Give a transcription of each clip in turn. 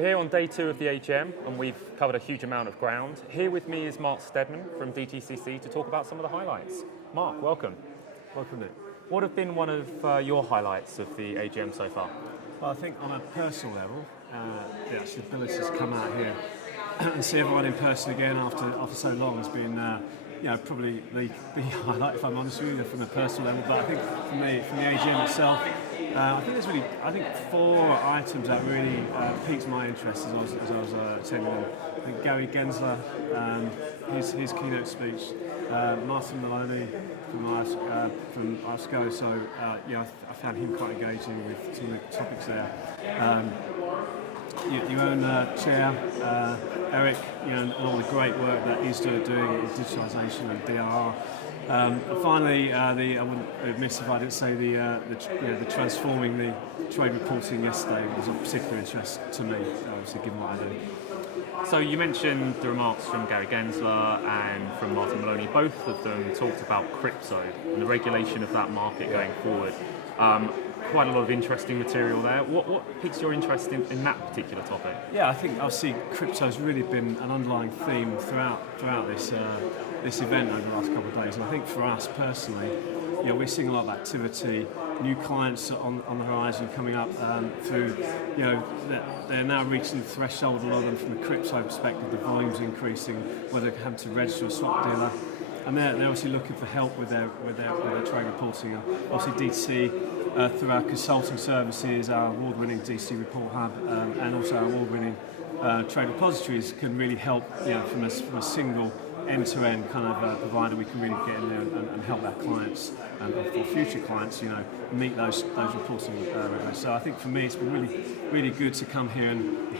We're here on day 2 of the AGM, and we've covered a huge amount of ground. Here with me is Mark Steadman from DTCC to talk about some of the highlights. Mark, welcome. Welcome, Nick. What have been one of your highlights of the AGM so far? Well, I think on a personal level, the ability to come out here and see everyone in person again after so long has been, probably the highlight, if I'm honest with you, from a personal level. But I think for me, from the AGM itself, I think 4 items that really piqued my interest as I was attending them. I think Gary Gensler, his keynote speech, Martin Maloney from ISDA. So I found him quite engaging with some of the topics there. Your own chair, Eric, and all the great work that ISDA are doing in digitalisation and DRR. And finally, I wouldn't admit if I didn't say the transforming the trade reporting yesterday was of particular interest to me, obviously given what I do. So you mentioned the remarks from Gary Gensler and from Martin Maloney. Both of them talked about crypto and the regulation of that market going forward. Quite a lot of interesting material there. What piques your interest in that particular topic? Yeah, I think obviously crypto's really been an underlying theme throughout this event over the last couple of days. And I think for us personally, we're seeing a lot of activity, new clients on the horizon coming up through, they're now reaching the threshold, a lot of them from a crypto perspective, the volume's increasing, whether they're having to register a swap dealer. And they're obviously looking for help with their trade reporting. Obviously DTC, through our consulting services, our award-winning DTCC Report Hub, and also our award-winning trade repositories can really help from a single end-to-end kind of provider. We can really get in there and help our clients and for future clients, meet those reporting regulations. So I think for me, it's been really good to come here and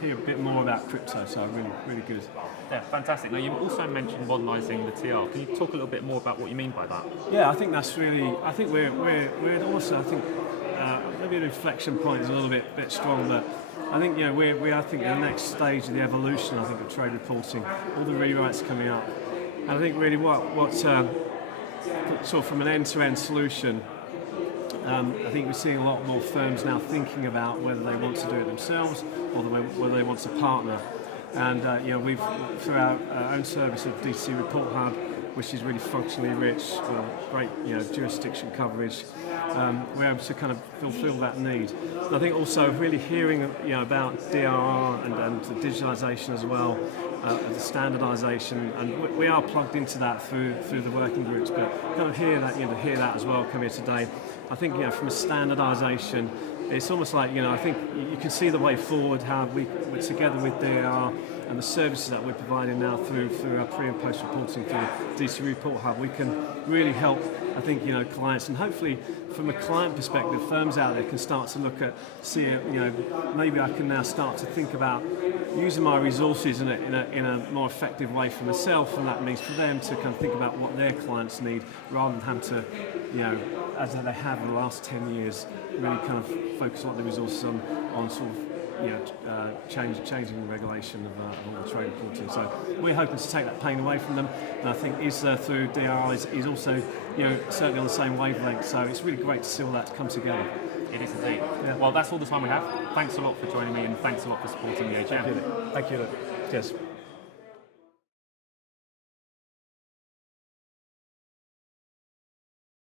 hear a bit more about crypto. So really good. Yeah, fantastic. Now you also mentioned modernising the TR. Can you talk a little bit more about what you mean by that? Yeah, I think that's really. I think we're also. I think maybe the inflection point is a little bit strong, but I think we I think the next stage of the evolution. I think of trade reporting, all the rewrites coming up, and I think really what sort of from an end-to-end solution. I think we're seeing a lot more firms now thinking about whether they want to do it themselves or whether they want to partner. And we've through our own service of DTCC Report Hub, which is really functionally rich, great jurisdiction coverage. We're able to kind of fulfil that need. And I think also really hearing about DRR and the digitalisation as well, the standardisation, and we are plugged into that through the working groups. But kind of hear that as well come here today. I think from a standardisation, it's almost like I think you can see the way forward, how we're together with DRR and the services that we're providing now through our pre and post reporting through the DTCC Report Hub. We can really help, I think, clients, and hopefully from a client perspective, firms out there can start to look at, maybe I can now start to think about using my resources in a more effective way for myself, and that means for them to kind of think about what their clients need rather than having to, as they have in the last 10 years, really kind of focus a lot of the resources on sort of changing the regulation of all the trade reporting. So we're hoping to take that pain away from them, and I think ISDA through DRR is also certainly on the same wavelength. So it's really great to see all that come together. It is indeed. Yeah. Well, that's all the time we have. Thanks a lot for joining me, and thanks a lot for supporting the AGM. Thank you. Cheers.